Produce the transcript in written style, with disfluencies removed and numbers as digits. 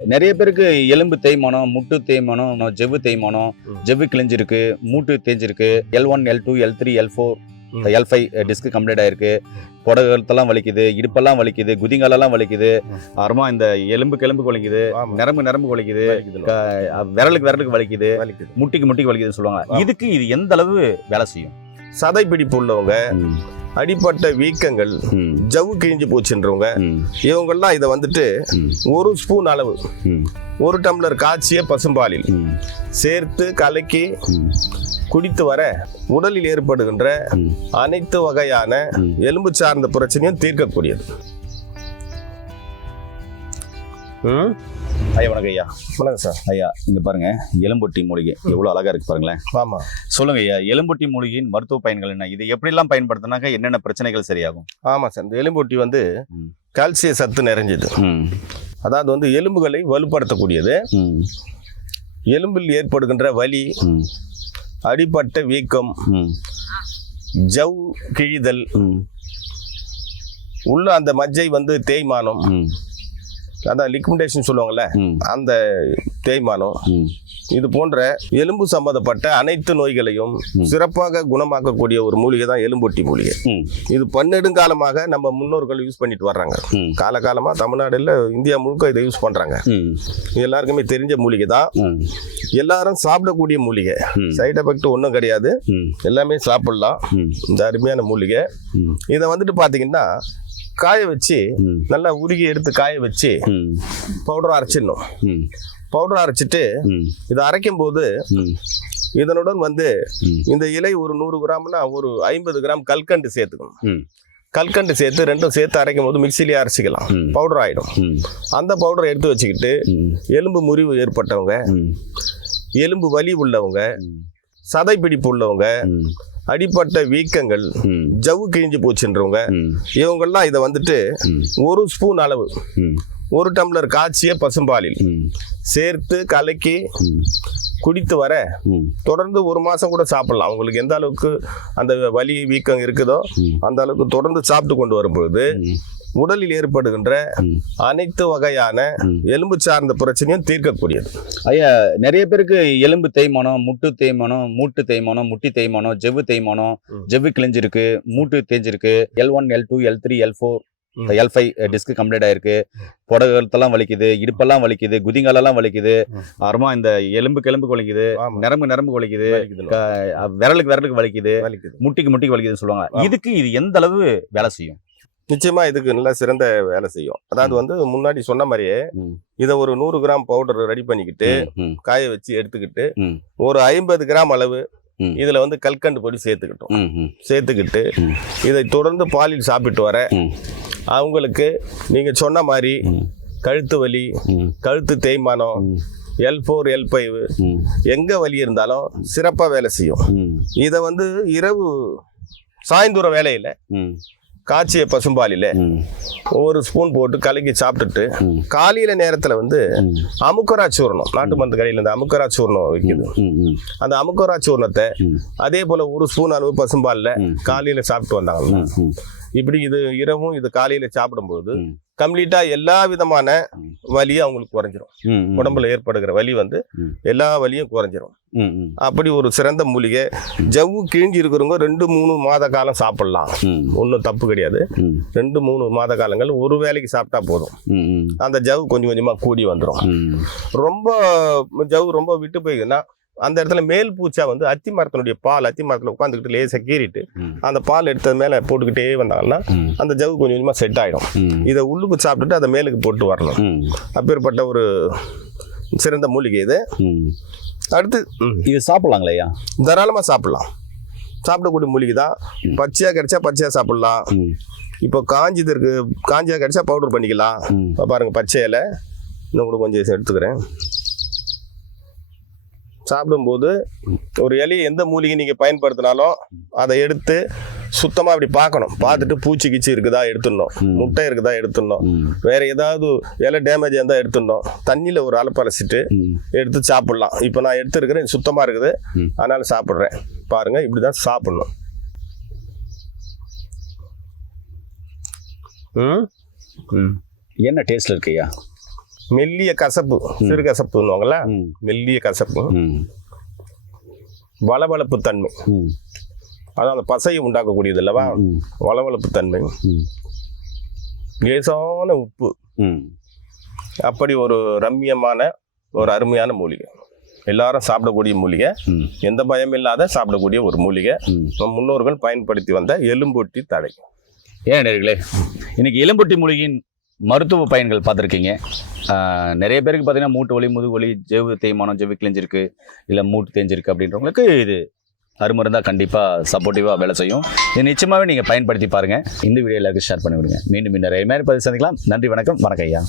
நிறைய பேருக்கு எலும்பு தேய்மானம், முட்டு தேய்மானம், ஜவ்வு தேய்மானம், ஜவ்வு கிழிஞ்சிருக்கு, மூட்டு தேஞ்சிருக்கு, L1, L2, L3, L4, L5 disk complete ஆயிருக்கு. புடகத்தெல்லாம் வலிக்குது, இடுப்பெல்லாம் வலிக்குது, குதிங்காலெல்லாம் வலிக்குது, அப்புறமா இந்த எலும்புக்கு வலிக்குது, நரம்பு வலிக்குது, விரலுக்கு வலிக்குது, முட்டிக்கு வலிக்குதுன்னு சொல்லுவாங்க. இதுக்கு இது எந்த அளவு வேலை செய்யும்? சதை பிடிப்பு உள்ளவங்க, அடிப்பட்ட வீக்கங்கள், ஜவ்வு கிழிஞ்சு போச்சுன்றவங்க, இவங்கெல்லாம் இதை வந்துட்டு ஒரு ஸ்பூன் அளவு, ஒரு டம்ளர் காய்ச்சிய பசும்பாலில் சேர்த்து கலக்கி குடித்து வர உடலில் ஏற்படுகின்ற அனைத்து வகையான எலும்பு சார்ந்த பிரச்சனையும் தீர்க்கக்கூடியது. ஐயா வணக்கம் ஐயா. வணக்கம் சார். ஐயா இங்க பாருங்க, எலும்பொட்டி மூலிகை எவ்வளவு அழகா இருக்கு பாருங்களேன். ஆமா, சொல்லுங்க ஐயா, எலும்பொட்டி மூலிகையின் மருத்துவ பயன்கள் என்ன? இது எப்படி எல்லாம் பயன்படுத்தினாக்க என்னென்ன பிரச்சனைகள் சரியாகும்? ஆமா சார், இந்த எலும்பொட்டி வந்து கால்சிய சத்து நிறைஞ்சது. அதாவது வந்து எலும்புகளை வலுப்படுத்தக்கூடியது. எலும்பில் ஏற்படுகின்ற வலி, அடிப்பட்ட வீக்கம், ஜவ் கிழிதல், உள்ள அந்த மஜ்ஜை வந்து தேய்மானம், அதான் லிக்விடேஷன் சொல்லுவாங்கல்ல, அந்த தேய்மானம், இது போன்ற எலும்பு சம்பந்தப்பட்ட அனைத்து நோய்களையும் சிறப்பாக குணமாக்கக்கூடிய ஒரு மூலிகை தான் எலும்பொட்டி மூலிகை. இது பன்னெடுங்காலமாக நம்ம முன்னோர்கள் யூஸ் பண்ணிட்டு வர்றாங்க. காலகாலமா தமிழ்நாடுல இந்தியா முழுக்க இதை யூஸ் பண்றாங்க. இது எல்லாருக்குமே தெரிஞ்ச மூலிகை தான், எல்லாரும் சாப்பிடக்கூடிய மூலிகை. சைட் எஃபெக்ட் ஒன்றும் கிடையாது, எல்லாமே சாப்பிடலாம். இந்த அருமையான மூலிகை. இதை வந்துட்டு பாத்தீங்கன்னா காய வச்சு நல்லா உருகி எடுத்து காய வச்சு பவுடர் அரைச்சிடணும். பவுடர் அரைச்சிட்டு இதை அரைக்கும் போது இதனுடன் வந்து இந்த இலை ஒரு 100 கிராம்னா ஒரு 50 கிராம் கல்கண்டு சேர்த்துக்கணும். கல்கண்டு சேர்த்து ரெண்டும் சேர்த்து அரைக்கும் போது மிக்சிலேயே அரைச்சிக்கலாம், பவுடர் ஆயிடும். அந்த பவுடரை எடுத்து வச்சுக்கிட்டு எலும்பு முறிவு ஏற்பட்டவங்க, எலும்பு வலி உள்ளவங்க, சதை பிடிப்பு உள்ளவங்க, அடிப்பட்ட வீக்கங்கள், ஜவ்வு கிழிஞ்சு போச்சுன்றவங்க, இவங்கெல்லாம் இதை வந்துட்டு ஒரு ஸ்பூன் அளவு, ஒரு டம்ளர் காய்ச்சிய பசும்பாலில் சேர்த்து கலக்கி குடித்து வர தொடர்ந்து 1 மாசம் கூட சாப்பிடலாம். அவங்களுக்கு எந்த அளவுக்கு அந்த வலி வீக்கம் இருக்குதோ அந்த அளவுக்கு தொடர்ந்து சாப்பிட்டு கொண்டு வரும்பொழுது உடலில் ஏற்படுகின்ற அனைத்து வகையான எலும்பு சார்ந்த பிரச்சனையும் தீர்க்கக்கூடியது. ஐயா, நிறைய பேருக்கு எலும்பு தேய்மானம், முட்டு தேய்மானம், மூட்டு தேய்மானம், முட்டி தேய்மானம், ஜவ்வு தேய்மானம், ஜவ்வு கிழிஞ்சிருக்கு, மூட்டு தேஞ்சிருக்கு, L1, L2, L3, L4, L5 disk complete ஆயிருக்கு, புடகத்தெல்லாம் வலிக்குது, இடுப்பெல்லாம் வலிக்குது, குதிங்காலெல்லாம் வலிக்குது, அப்புறமா இந்த எலும்புக்கு வலிக்குது, நரம்பு வலிக்குது, விரலுக்கு வலிக்குது, முட்டிக்கு வலிக்குதுன்னு சொல்லுவாங்க. இதுக்கு இது எந்த அளவு வேலை செய்யும்? நிச்சயமா இதுக்கு நல்ல சிறந்த வேலை செய்யும். அதாவது வந்து முன்னாடி சொன்ன மாதிரியே இதை ஒரு 100 கிராம் பவுடர் ரெடி பண்ணிக்கிட்டு காய வச்சு எடுத்துக்கிட்டு ஒரு 50 கிராம் அளவு இதுல வந்து கல்கண்டு பொடி சேர்த்துக்கிட்டு இதை தொடர்ந்து பாலில் சாப்பிட்டு வர அவங்களுக்கு நீங்க சொன்ன மாதிரி கழுத்து வலி, கழுத்து தேய்மானம், L4, L5 எங்க வலி இருந்தாலும் சிறப்பா வேலை செய்யும். இதை வந்து இரவு சாயந்தூர வேலையில காய்ச்சிய பசும்பாலில ஒரு ஸ்பூன் போட்டு கலக்கி சாப்பிட்டுட்டு காலையில நேரத்துல வந்து அமுக்கரா சூர்ணம், நாட்டு மருந்து கடையில இந்த அமுக்கரா சூர்ணம் விற்கிது, அந்த அமுக்கரா சூர்ணத்தை அதே போல ஒரு ஸ்பூன் அளவு பசும்பாலில் காலையில சாப்பிட்டு வந்தாங்க. இப்படி இது இரவும் இது காலையில சாப்பிடும்போது கம்ப்ளீட்டா எல்லா விதமான வலியும் அவங்களுக்கு குறைஞ்சிரும். உடம்புல ஏற்படுகிற வலி வந்து எல்லா வலியும் குறைஞ்சிரும். அப்படி ஒரு சிறந்த மூலிகை. ஜவ்வு கிழிஞ்சி இருக்கிறவங்க 2-3 மாத காலம் சாப்பிடலாம், ஒன்றும் தப்பு கிடையாது. 2-3 மாத காலங்கள் ஒரு வேளைக்கு சாப்பிட்டா போதும், அந்த ஜவ்வு கொஞ்சம் கொஞ்சமா கூடி வந்துடும். ரொம்ப ஜவ்வு ரொம்ப விட்டு போயிதுன்னா அந்த இடத்துல மேல் பூச்சா வந்து அத்தி மரத்தினுடைய பால், அத்தி மரத்துல உட்காந்துக்கிட்டு லேசா கீறிட்டு அந்த பால் எடுத்தது மேல போட்டுக்கிட்டே வந்தாங்கன்னா அந்த ஜவ்வு கொஞ்சம் கொஞ்சமா செட் ஆயிடும். இதை உள்ளுக்கு சாப்பிட்டுட்டு அதை மேலுக்கு போட்டு வரணும். அப்பேற்பட்ட ஒரு சிறந்த மூலிகை இது. அடுத்து இது சாப்பிடலாங்களா? தாராளமா சாப்பிடலாம், சாப்பிடக்கூடிய மூலிகை தான். பச்சையா கிடைச்சா பச்சையா சாப்பிடலாம். இப்போ காஞ்சது இருக்கு, காஞ்சியா கிடைச்சா பவுடர் பண்ணிக்கலாம். பாருங்க பச்சை இலை இன்னும் கூட கொஞ்சம் எடுத்துக்கிறேன். சாப்பிடும்போது ஒரு இலையை எந்த மூலிகை நீங்க பயன்படுத்தினாலும் அதை எடுத்து சுத்தமா அப்படி பார்க்கணும். பார்த்துட்டு பூச்சி கிச்சி இருக்குதா எடுத்துடணும், முட்டை இருக்குதா எடுத்துடணும், வேற ஏதாவது இலை டேமேஜ் இருந்தா எடுத்துடணும். தண்ணியில ஒரு அலப்பலசிட்டு எடுத்து சாப்பிடலாம். இப்போ நான் எடுத்துருக்கிறேன், சுத்தமா இருக்குது, அதனால சாப்பிட்றேன். பாருங்க, இப்படிதான் சாப்பிடணும். என்ன டேஸ்ட்ல இருக்குயா? மெல்லிய கசப்பு, சிறு கசப்புன்னுவாங்கல்ல, ம். மெல்லிய கசப்பு, ம். வளவளப்பு தன்மை, ம். அதான் அந்த பசையை உண்டாக்கக்கூடியது அல்லவா, ம். வளவளப்பு தன்மை, ம். லேசான உப்பு, ம். அப்படி ஒரு ரம்மியமான ஒரு அருமையான மூலிகை. எல்லாரும் சாப்பிடக்கூடிய மூலிகை, ம். எந்த பயம் இல்லாத சாப்பிடக்கூடிய ஒரு மூலிகை. ம். நம் முன்னோர்கள் பயன்படுத்தி வந்த எலும்பொட்டி தழை. ஏன் நேர்களே, இன்னைக்கு எலும்பொட்டி மூலிகையின் மருத்துவ பயன்கள் பார்த்துருக்கீங்க. நிறைய பேருக்கு பார்த்தீங்கன்னா மூட்டு வலி, முதுகு வலி, ஜெவு தேய்மானம், ஜெவு கிழிஞ்சிருக்கு, இல்லை மூட்டு தேஞ்சிருக்கு அப்படின்றவங்களுக்கு இது அருமருந்தாக கண்டிப்பாக சப்போர்ட்டிவாக வேலை செய்யும். இது நிச்சயமாகவே நீங்கள் பயன்படுத்தி பாருங்கள். இந்த வீடியோ எல்லாருக்கும் ஷேர் பண்ணி விடுங்க. மீண்டும் நிறைய மாதிரி பதிவு சந்திக்கலாம். நன்றி, வணக்கம். வணக்கம் ஐயா.